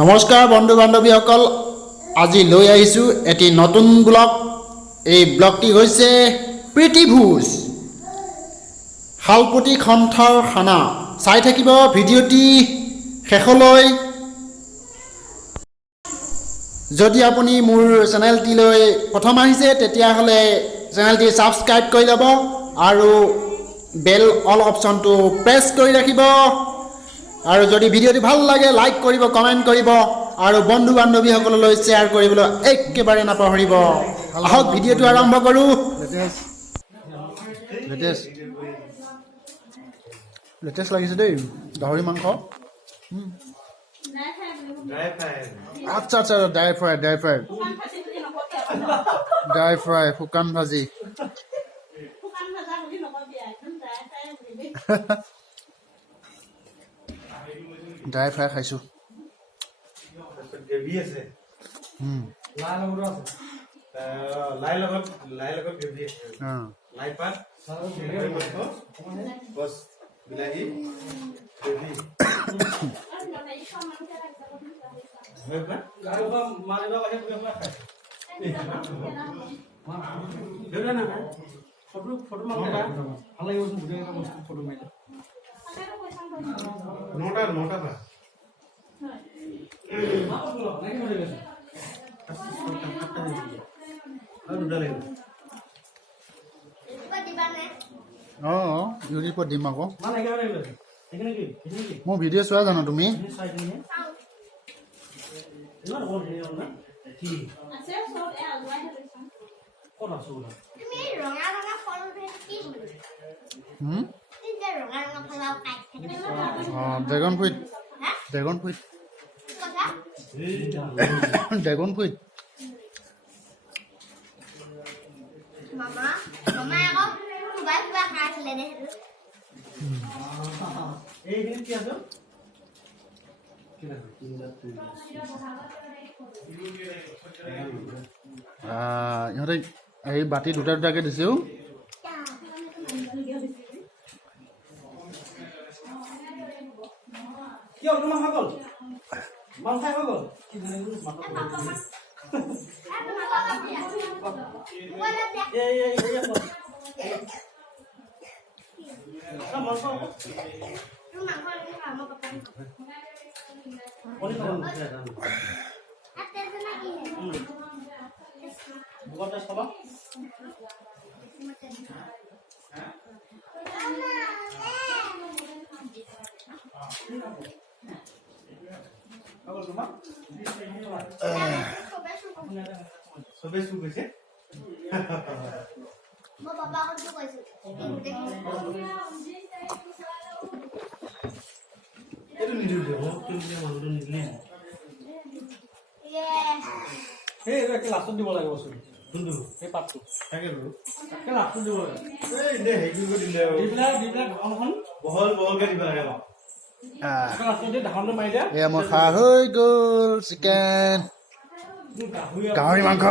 নমস্কাৰ বন্ধু বান্ধৱীসকল, আজি লৈ আহিছোঁ এটি নতুন ব্লগ। এই ব্লগটি হৈছে প্ৰীতি ভোজ শালপতি সন্থাৰ খানা। চাই থাকিব ভিডিঅ'টি শেষলৈ। যদি আপুনি মোৰ চেনেলটিলৈ প্ৰথম আহিছে তেতিয়াহ'লে চেনেলটি ছাবস্ক্ৰাইব কৰি ল'ব আৰু বেল অল অপশ্যনটো প্ৰেছ কৰি ৰাখিব। আৰু যদি ভিডিঅ'টি ভাল লাগে লাইক কৰিব, কমেণ্ট কৰিব আৰু বন্ধু বান্ধৱীসকললৈ শ্বেয়াৰ কৰিবলৈ একেবাৰে নাপাহৰিব। আহক ভিডিঅ'টো আৰম্ভ কৰোঁ। লেটেষ্ট লাগিছে দেই গাহৰি মাংস। আচ্ছা আচ্ছা, ড্ৰাই ফ্ৰাই শুকান ভাজি। ড্ৰাই ফ্ৰাই খাইছোঁ। ইউটিউবত দিম আকৌ। মোৰ ভিডিঅ' চোৱা জানো তুমি? ড্ৰেগন ফ্ৰুইট ইহঁতে এই বাতি দুটা দুটাকে দিছেও। লাষ্টত দিব লাগে বস্তু সেই পাতটো লাষ্টত দিব লাগে। মই খা হৈ গ'ল চিকেন, গাহৰি মাংস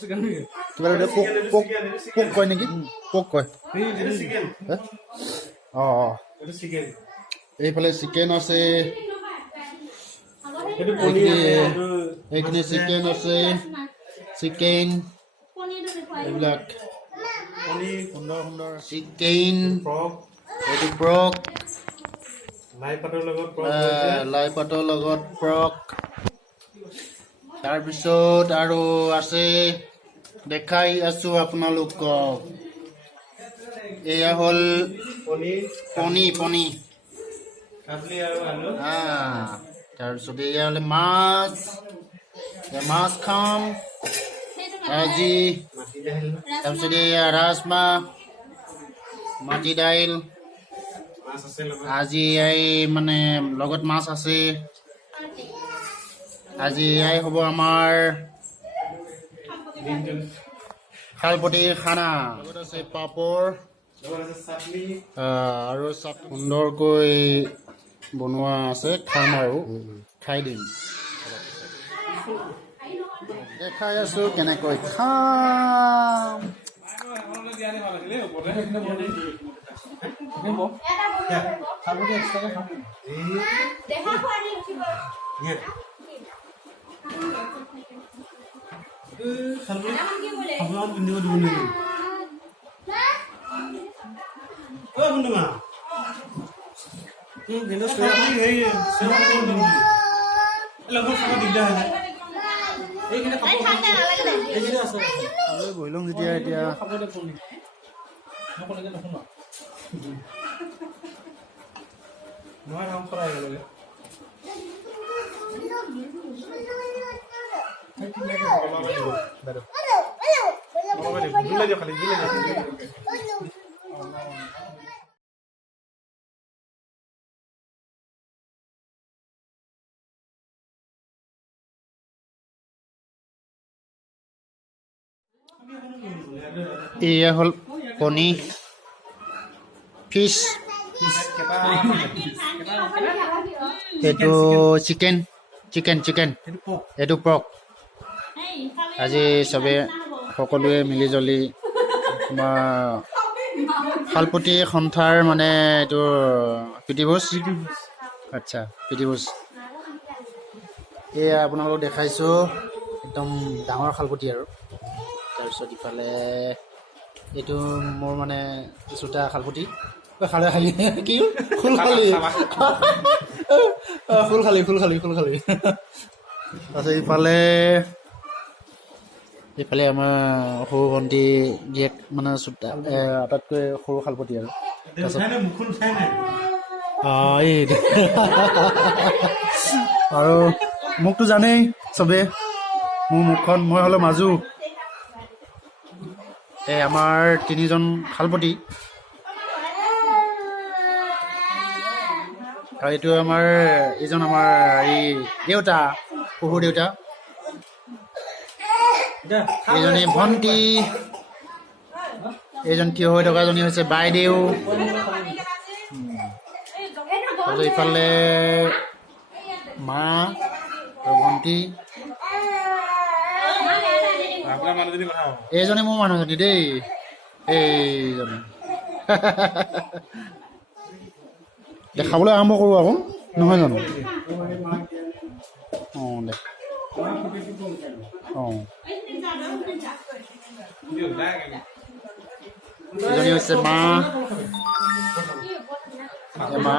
চিকেন কিবা পোক কয় নেকি? পোক কয়। এইফালে চিকেন আছে, এইখিনি চিকেন আছে, চিকেন এইবিলাক সুন্দৰ সুন্দৰ চিকেন, এইটো পৰ্ক, লাই পাতৰ লগত পৰ্ক। তাৰপিছত আৰু আছে দেখাই আছো আপোনালোকক, এয়া হ'ল পনী। তাৰপিছত এয়া হ'লে মাছ খাম আজি। তাৰপিছত এয়া ৰাজমাহ, মাটি দাইল আজি এই মানে লগত মাছ আছে। আজি এয়াই হ'ব আমাৰ শালপতিৰ খানা। লগত আছে পাপৰ আৰু সুন্দৰকৈ বনোৱা আছে। খাম আৰু খাই দিম। দেখাই আছো কেনেকৈ খাম। আপোনাক পিন্ধিব দিব নেকি ঐ বন্ধুমা কিন্তু আপুনি হেৰি চেৱা কৰিব দিব নেকি লগত খাব দিগদাৰ হয় এইখিনি খাব এইখিনি আছে আমি বহিলং যেতিয়া এতিয়া খাব দে কোন নকলেকে নশুনা মই কাম কৰাই গ'লে এয়া হ'ল কণী ফিছ এইটো চিকেন চিকেন চিকেন এইটো পৰ্ক আজি চবে সকলোৱে মিলি জলি আমাৰ শালপতি সন্থাৰ মানে এইটো প্ৰীতিভোজ আচ্ছা প্ৰীতিভোজ এয়া আপোনালোকক দেখাইছোঁ একদম ডাঙৰ শালপতি আৰু তাৰপিছত ইফালে এইটো মোৰ মানে কিছুটা শালপতি খালে খালি কি ফুল খালি ফুল খালি ফুল খালি ফুল খালি তাৰপিছত ইফালে আমাৰ সৰু ভণ্টি গীয়েক মানে চুটা আটাইতকৈ সৰু শালপতি আৰু এই আৰু মোকতো জানেই চবে মোৰ মুখখন মই হ'লে মাজু এই আমাৰ তিনিজন শালপতি আৰু এইটো আমাৰ এইজন আমাৰ এই দেউতা শহুৰ দেউতা এইজনী ভণ্টি এইজন থিয় হৈ থকাজনী হৈছে বাইদেউ তাৰপিছত ইফালে মা আৰু ভণ্টি এইজনী মোৰ মানুহজনী দেই এইজনী দেখাবলৈ আৰম্ভ কৰোঁ আকৌ নহয় জানো অঁ দে অঁ এজনী হৈছে মা মা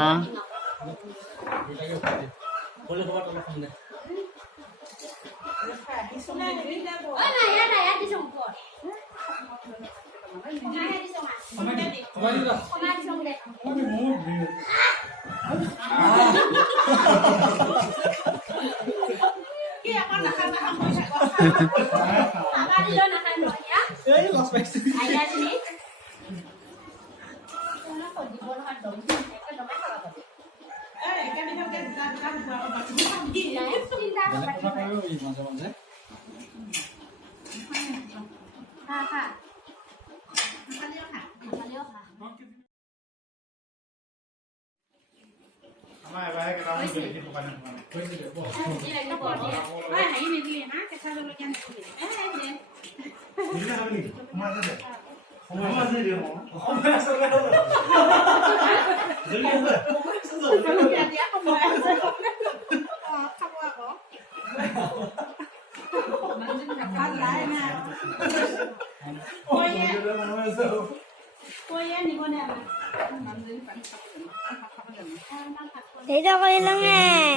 Thế đâu có đi lắm nè.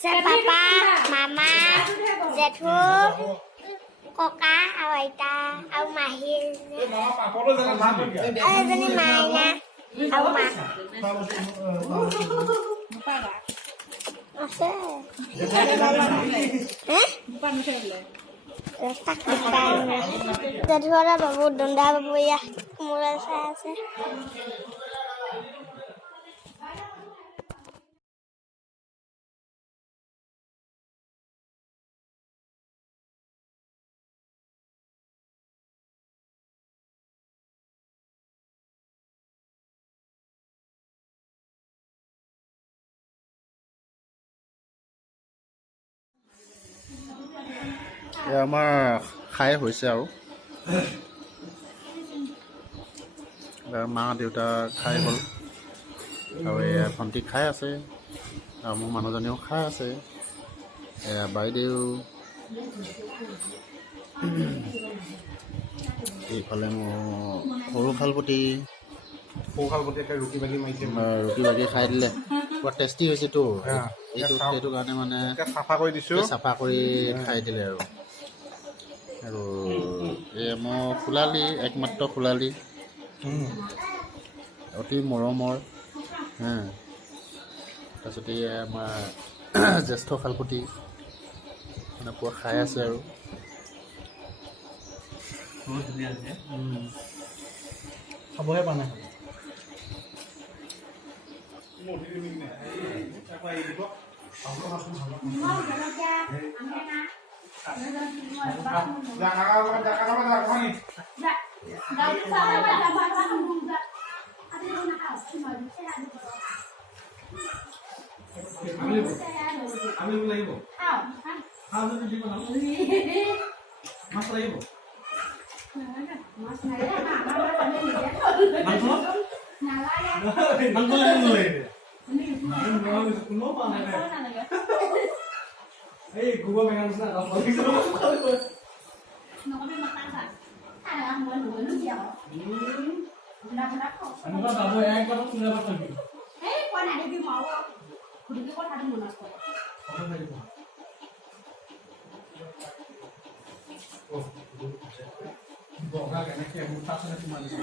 Saya papa, mama, Zethu, Koka, Awaita, Au Mahir. Ada ni Maina, Au Ma. Masa? Bukan boleh. Tak bukan. Zethu ada babu donda babu ya, kemudian saya. আমাৰ খাই হৈছে আৰু মা দেউতা খাই গ'ল আৰু এয়া ভণ্টি খাই আছে আৰু মোৰ মানুহজনীও খাই আছে এয়া বাইদেউ এইফালে মোৰ সৰু খালপতি ৰুটি বাগি খাই দিলে পুৰা টেষ্টি হৈছেতো সেইটো কাৰণে মানে চাফা কৰি খাই দিলে আৰু এই মই খোলালি একমাত্ৰ খোলালি অতি মৰমৰ তাৰপিছতে আমাৰ জ্যেষ্ঠ খালপতি মানে পুৰা খাই আছে আৰু খাবহে পোৱা নাই আমি লাগিব মাছ লাগিব এই গুগল মেগান বগা কেনেকে মোৰ তাত সোমাই দিছে